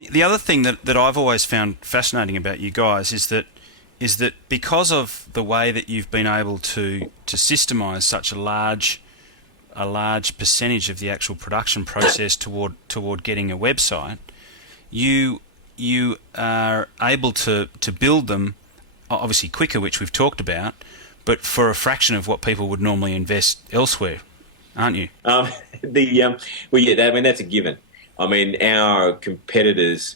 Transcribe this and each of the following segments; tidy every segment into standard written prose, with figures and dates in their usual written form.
The other thing that I've always found fascinating about you guys is that because of the way that you've been able to systemize such a large percentage of the actual production process toward getting a website, you are able to build them obviously quicker, which we've talked about, but for a fraction of what people would normally invest elsewhere, aren't you? Well, yeah, that's a given. I mean, our competitors.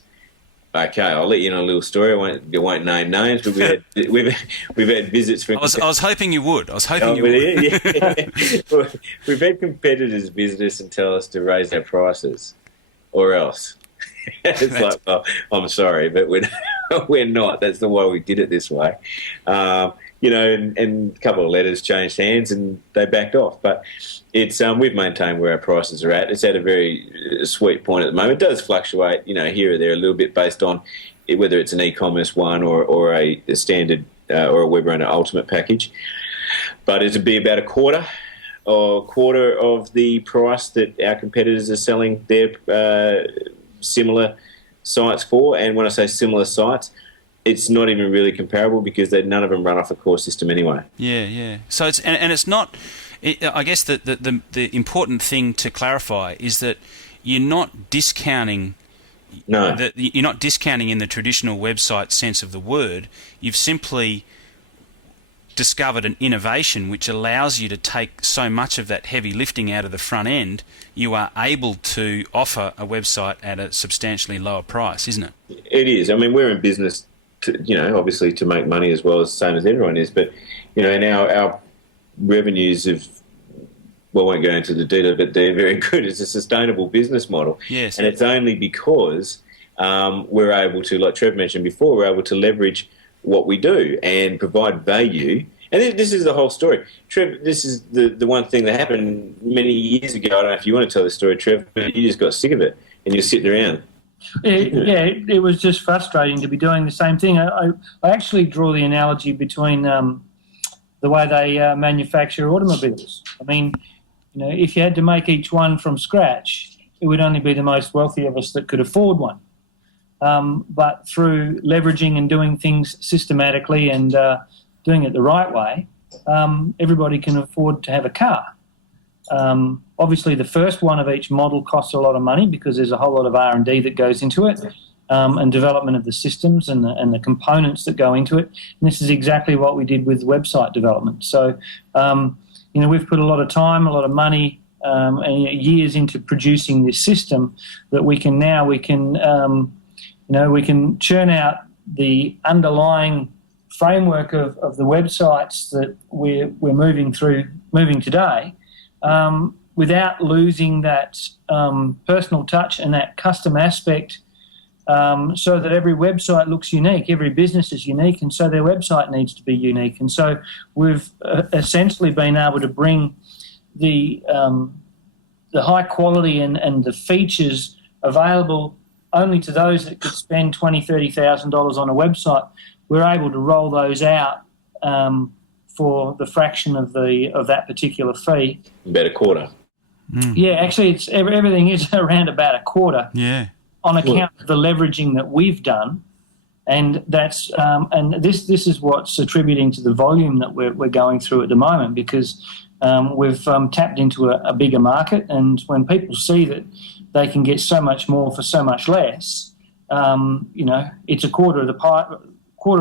Okay, I'll let you know a little story. I won't name names, but we've had visits from. I was hoping you would. I was hoping you would. would. Yeah. We've had competitors visit us and tell us to raise our prices, or else. It's like, well, I'm sorry, but we're not. That's the why we did it this way. And a couple of letters changed hands and they backed off. But it's we've maintained where our prices are at. It's at a very sweet point at the moment. It does fluctuate, here or there a little bit based on whether it's an e-commerce one or a standard or a Webrunner Ultimate package. But it'd be about a quarter of the price that our competitors are selling their similar sites for. And when I say similar sites, it's not even really comparable because none of them run off a core system anyway. Yeah, yeah. So it's and it's not. I guess the important thing to clarify is that you're not discounting. No. You're not discounting in the traditional website sense of the word. You've simply discovered an innovation which allows you to take so much of that heavy lifting out of the front end. You are able to offer a website at a substantially lower price, isn't it? It is. I mean, we're in business obviously to make money as well as the same as everyone is. But, and our revenues I won't go into the detail, but they're very good. It's a sustainable business model. Yes. And it's only because we're able to, like Trev mentioned before, we're able to leverage what we do and provide value. And this is the whole story. Trev, this is the one thing that happened many years ago. I don't know if you want to tell the story, Trev, but you just got sick of it and you're sitting around. It was just frustrating to be doing the same thing. I actually draw the analogy between the way they manufacture automobiles. I mean, if you had to make each one from scratch, it would only be the most wealthy of us that could afford one. But through leveraging and doing things systematically and doing it the right way, everybody can afford to have a car. Obviously, the first one of each model costs a lot of money because there's a whole lot of R&D that goes into it, and development of the systems and the components that go into it. And this is exactly what we did with website development. So, we've put a lot of time, a lot of money, and years into producing this system that we can churn out the underlying framework of the websites that we're moving today. Without losing that personal touch and that custom aspect, so that every website looks unique, every business is unique, and so their website needs to be unique. And so we've essentially been able to bring the high quality and the features available only to those that could spend $20,000, $30,000 on a website. We're able to roll those out for the fraction of that particular fee. About a quarter. Mm. Yeah, actually, everything is around about a quarter. Yeah. On account of the leveraging that we've done, and that's this is what's attributing to the volume that we're going through at the moment, because we've tapped into a bigger market, and when people see that they can get so much more for so much less, it's a quarter of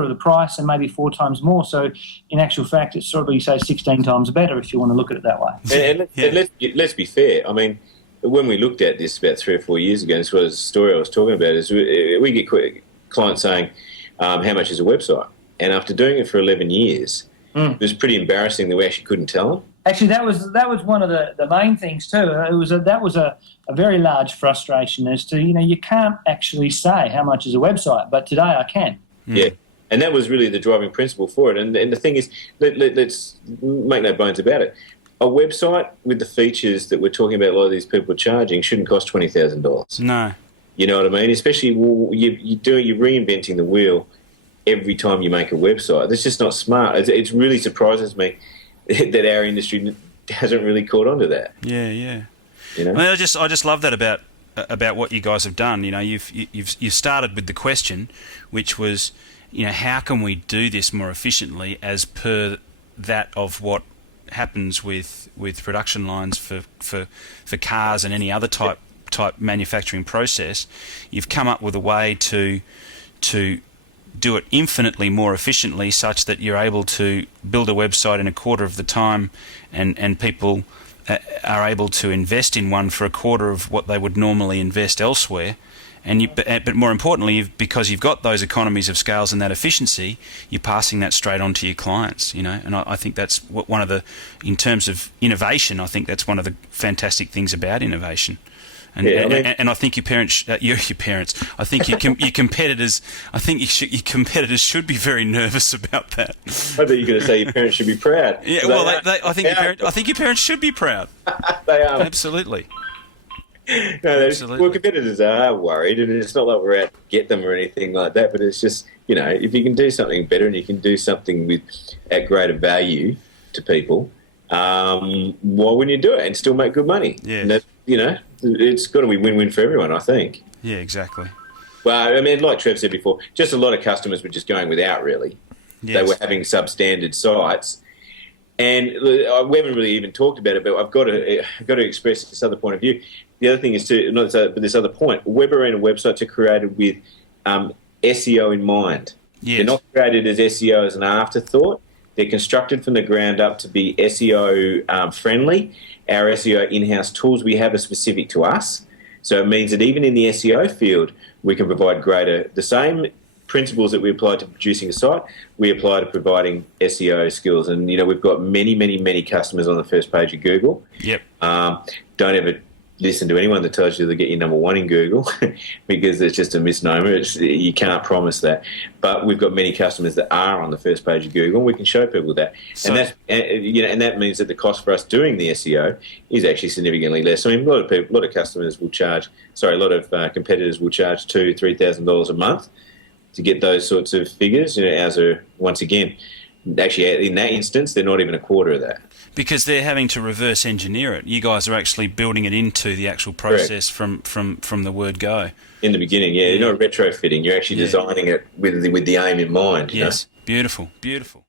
the price and maybe 4 times more. So in actual fact, it's probably, say, 16 times better if you want to look at it that way. And let's be fair. I mean, when we looked at this about 3 or 4 years ago, and this was the story I was talking about, is we get clients saying, how much is a website? And after doing it for 11 years, it was pretty embarrassing that we actually couldn't tell them. Actually, that was one of the main things too. That was a very large frustration as to, you can't actually say how much is a website, but today I can. Yeah. And that was really the driving principle for it. And the thing is, let's make no bones about it. A website with the features that we're talking about, a lot of these people are charging, shouldn't cost $20,000. No. You know what I mean? Especially you're reinventing the wheel every time you make a website. That's just not smart. It really surprises me that our industry hasn't really caught on to that. Yeah, yeah. You know? I mean, I just love that about about what you guys have done. You know, you've started with the question, which was, you know, how can we do this more efficiently as per that of what happens with production lines for cars and any other type manufacturing process. You've come up with a way to do it infinitely more efficiently, such that you're able to build a website in a quarter of the time, and people are able to invest in one for a quarter of what they would normally invest elsewhere. But more importantly, because you've got those economies of scales and that efficiency, you're passing that straight on to your clients. You know, and I think that's one of the, in terms of innovation, I think that's one of the fantastic things about innovation. And I think your parents, I think your competitors, your competitors should be very nervous about that. I thought you were going to say your parents should be proud. Yeah, well, I think your parents should be proud. They are. Absolutely. No, Absolutely. Well, competitors are worried, and it's not like we're out to get them or anything like that, but it's just, you know, if you can do something better and you can do something at greater value to people, why wouldn't you do it and still make good money? Yeah. And that, you know, it's got to be win-win for everyone, I think. Yeah, exactly. Well, I mean, like Trev said before, just a lot of customers were just going without, really. Yes. They were having substandard sites. And we haven't really even talked about it, but I've got to express this other point of view. The other thing is but this other point, Web Arena websites are created with SEO in mind. Yes. They're not created as SEO as an afterthought. They're constructed from the ground up to be SEO friendly. Our SEO in-house tools we have are specific to us. So it means that even in the SEO field, we can provide the same principles that we apply to producing a site, we apply to providing SEO skills. And, you know, we've got many, many, many customers on the first page of Google. Yep. Don't ever listen to anyone that tells you to get your number one in Google because it's just a misnomer. You can't promise that. But we've got many customers that are on the first page of Google, and we can show people that. And that means that the cost for us doing the SEO is actually significantly less. I mean, a lot of competitors will charge $2,000-$3,000 a month to get those sorts of figures. You know, ours are, once again, actually in that instance, they're not even a quarter of that. Because they're having to reverse engineer it. You guys are actually building it into the actual process from the word go. In the beginning, yeah. You're not retrofitting. You're actually designing it with the aim in mind. Yes, you know? Beautiful, beautiful.